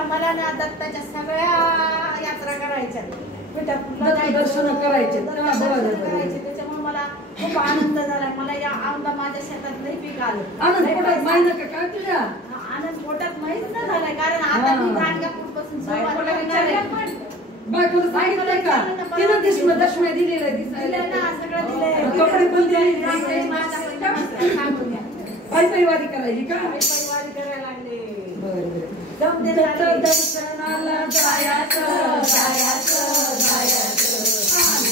म्हटलं मला ना दत्ताच्या सगळ्या यात्रा करायच्या, दर्शन करायचे, त्याच्यामुळे मला खूप आनंद झाला. मला या आमदा माझ्या शेतात नाही पीक आलं. आनंद माहिती का काय तुझ्या? आनंद पोटात माहीत नाही झालाय, कारण आता मी गाणगापूरपासून सुरुवात करणार आहे. बायकोला सांगितलंय का? तिनं दशम्या दिलेलं दिसायला ना, सगळं दिलंय. कपडे पण दिले. परिवारी करायची का? परिवारी करायला लागले. दर्शनाला जायचं जायचं जायचं.